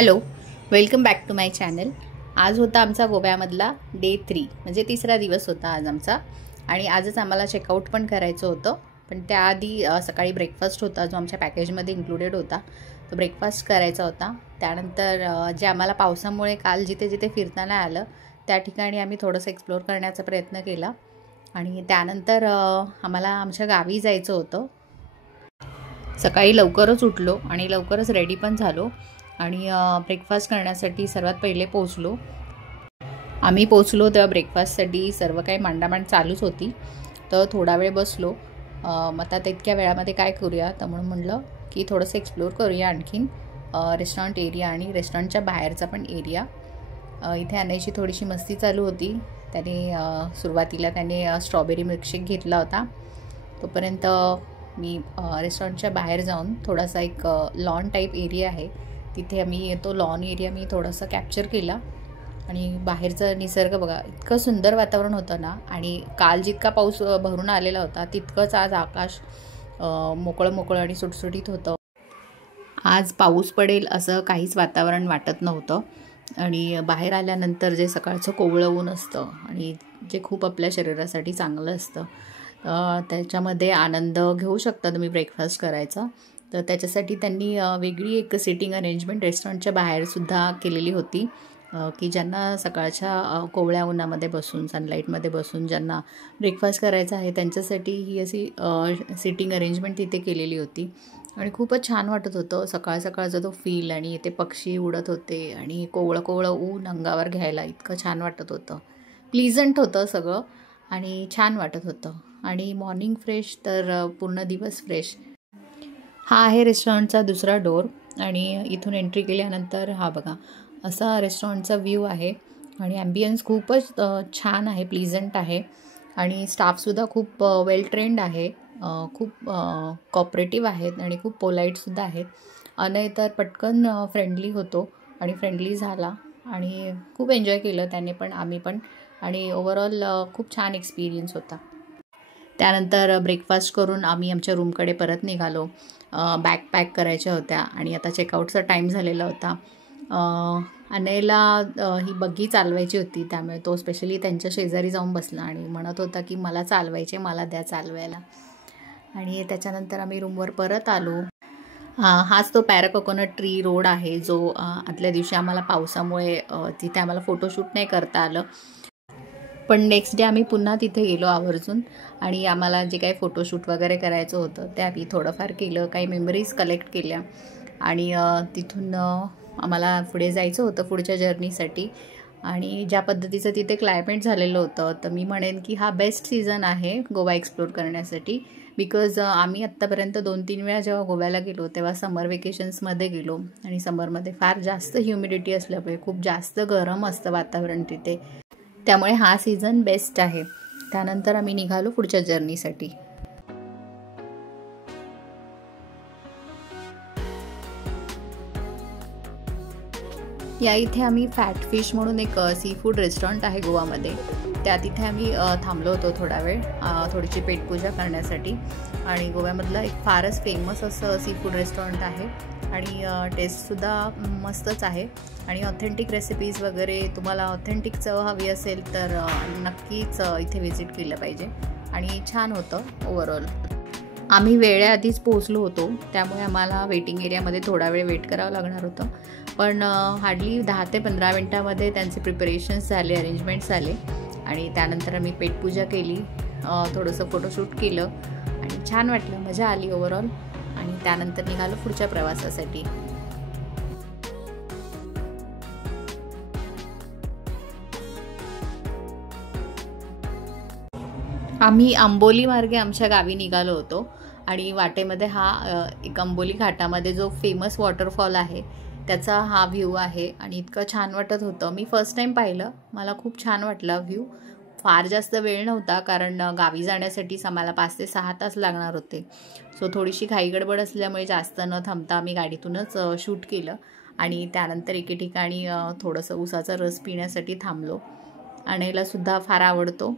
Hello, welcome back to my channel. आज होता आमचा गोव्यामधला डे 3 म्हणजे तिसरा दिवस होता आज आमचा. आणि आजच आम्हाला चेकआउट पण करायचं होतं. पण त्याआधी सकाळी ब्रेकफास्ट होता जो आमच्या पॅकेजमध्ये इन्क्लुडेड होता. तो ब्रेकफास्ट करायचा होता. त्यानंतर जे आम्हाला पावसामुळे काल जिथे जिथे फिरता नाही आलं त्या ठिकाणी आम्ही थोडंसं एक्सप्लोअर करण्याचा प्रयत्न केला. आणि त्यानंतर आम्हाला आमच्या गावी जायचं होतं. सकाळी लवकरच उठलो आणि लवकरच रेडी पण झालो आणि ब्रेकफास्ट करण्यासाठी सर्वात पहिले पोचलो. आम्ही पोचलो तेव्हा ब्रेकफास्टसाठी सर्व काही मांडामांड चालूच होती. तर थोडा वेळ बसलो. मग आता इतक्या वेळामध्ये काय करूया, तर म्हणून म्हटलं की थोडंसं एक्सप्लोअर करूया आणखीन रेस्टॉरंट एरिया आणि रेस्टॉरंटच्या बाहेरचा पण एरिया. इथे आणायची थोडीशी मस्ती चालू होती. सुरुवातीला त्याने स्ट्रॉबेरी मिल्कशेक घेतला होता. तोपर्यंत मी रेस्टॉरंटच्या बाहेर जाऊन थोडासा एक लॉन टाईप एरिया आहे तिथे तो लॉन एरिया मी थोडासा कॅप्चर केला. आणि बाहेरचं निसर्ग बघा, इतकं सुंदर वातावरण होतं ना. आणि काल जितका पाऊस भरून आलेला होता तितकंच आज आकाश मोकळं मोकळं आणि सुटसुटीत होतं. आज पाऊस पडेल असं काहीच वातावरण वाटत नव्हतं. आणि बाहेर आल्यानंतर जे सकाळचं कोवळं ऊन असतं आणि जे खूप आपल्या शरीरासाठी चांगलं असतं, त्याच्यामध्ये आनंद घेऊ शकता तुम्ही ब्रेकफास्ट करायचा. तर त्याच्यासाठी त्यांनी वेगळी एक सिटिंग अरेंजमेंट रेस्टॉरंटच्या बाहेरसुद्धा केलेली होती, की ज्यांना सकाळच्या कोवळ्या उन्हामध्ये बसून सनलाईटमध्ये बसून ज्यांना ब्रेकफास्ट करायचा आहे त्यांच्यासाठी ही अशी सिटिंग अरेंजमेंट तिथे केलेली होती. आणि खूपच छान वाटत होतं सकाळ सकाळचा तो फील. आणि ते पक्षी उडत होते आणि कोवळं कोवळं ऊन अंगावर घ्यायला इतकं छान वाटत होतं. प्लीजंट होतं सगळं आणि छान वाटत होतं. आणि मॉर्निंग फ्रेश तर पूर्ण दिवस फ्रेश. हा आहे रेस्टॉरंटचा दुसरा डोर. आणि इथून एंट्री केल्यानंतर हा बघा असा रेस्टॉरंटचा व्ह्यू आहे. आणि ॲम्बियन्स खूपच छान आहे, प्लीजंट आहे. आणि स्टाफसुद्धा खूप वेल ट्रेंड आहे, खूप कॉपरेटिव्ह आहेत आणि खूप पोलाईटसुद्धा आहेत. अनय तर पटकन फ्रेंडली होतो आणि फ्रेंडली झाला आणि खूप एन्जॉय केलं त्याने पण, आम्ही पण. आणि ओव्हरऑल खूप छान एक्सपिरियन्स होता. त्यानंतर ब्रेकफास्ट करून आम्ही आमच्या रूमकडे परत निघालो. बॅग पॅक करायच्या होत्या आणि आता चेकआउटचा टाईम झालेला होता. अनयला ही बग्गी चालवायची होती, त्यामुळे तो स्पेशली त्यांच्या शेजारी जाऊन बसला आणि म्हणत होता की मला चालवायचे, मला द्या चालवायला. आणि त्याच्यानंतर आम्ही रूमवर परत आलो. हाच तो पॅराकोकोनट ट्री रोड आहे जो आदल्या दिवशी आम्हाला पावसामुळे तिथे आम्हाला फोटोशूट नाही करता आलं. पण नेक्स्ट डे आम्ही पुन्हा तिथे गेलो आवर्जून. आणि आम्हाला जे काही फोटोशूट वगैरे करायचं होतं ते आम्ही थोडंफार केलं, काही मेमरीज कलेक्ट केल्या. आणि तिथून आम्हाला पुढे जायचं होतं पुढच्या जर्नीसाठी. आणि ज्या पद्धतीचं तिथे क्लायमेट झालेलं होतं, तर मी म्हणेन की हा बेस्ट सीझन आहे गोवा एक्सप्लोर करण्यासाठी. बिकॉज आम्ही आत्तापर्यंत 2-3 वेळा जेव्हा गोव्याला गेलो तेव्हा समर वेकेशन्समध्ये गेलो आणि समरमध्ये फार जास्त ह्युमिडिटी असल्यामुळे खूप जास्त गरम असतं वातावरण तिथे. त्यामुळे हा सीझन बेस्ट आहे. त्यानंतर आम्ही निघालो पुढच्या जर्नीसाठी. या इथे आम्ही फॅट फिश म्हणून एक सी फूड रेस्टॉरंट आहे गोवामध्ये, तिथे आम्ही थांबलो होतो थोडा वेळ थोडीशी पेटपूजा करण्यासाठी. आणि गोव्यामधलं एक फारच फेमस असं सी फूड रेस्टॉरंट आहे आणि टेस्टसुद्धा मस्तच आहे. आणि ऑथेंटिक रेसिपीज वगैरे तुम्हाला ऑथेंटिक चव हवी असेल तर नक्कीच इथे व्हिजिट केलं पाहिजे. आणि छान होतं ओव्हरऑल. आम्ही वेळेआधीच पोहोचलो होतो त्यामुळे आम्हाला वेटिंग एरियामध्ये थोडा वेळ वेट करावं लागणार होतं. पण हार्डली 10 ते 15 मिनटामध्ये त्यांचे प्रिपरेशन्स झाले, अरेंजमेंट्स झाले. आणि त्यानंतर आम्ही पेटपूजा केली, थोडंसं फोटोशूट केलं आणि छान वाटलं, मजा आली ओव्हरऑल. आणि त्यानंतर निघालो पुढच्या प्रवासासाठी. आम्ही आंबोली मार्गे आमच्या गावी निघालो होतो. आणि वाटेमध्ये हा एक आंबोली घाटामध्ये जो फेमस वॉटरफॉल आहे त्याचा हा व्ह्यू आहे. आणि इतकं छान वाटत होतं. मी फर्स्ट टाईम पाहिलं, मला खूप छान वाटला व्ह्यू. फार जास्त वेळ नव्हता कारण गावी जाण्यासाठीच आम्हाला 5 ते 6 तास लागणार होते. सो थोडीशी घाईगडबड असल्यामुळे जास्त न थांबता आम्ही गाडीतूनच शूट केलं. आणि त्यानंतर एके ठिकाणी थोडंसं उसाचा रस पिण्यासाठी थांबलो. आणायलासुद्धा फार आवडतो,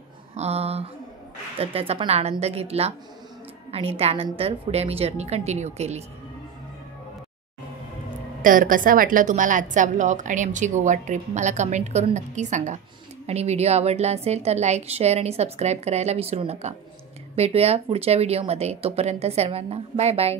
तर त्याचा पण आनंद घेतला. आणि त्यानंतर पुढे आम्ही जर्नी कंटिन्यू केली. तर कसा वाटला तुम्हाला आजचा व्लॉग आणि आमची गोवा ट्रिप मला कमेंट करून नक्की सांगा. आणि व्हिडिओ आवडला असेल तर लाईक, शेअर आणि सबस्क्राईब करायला विसरू नका. भेटूया पुढच्या व्हिडिओमध्ये. तोपर्यंत सर्वांना बाय बाय.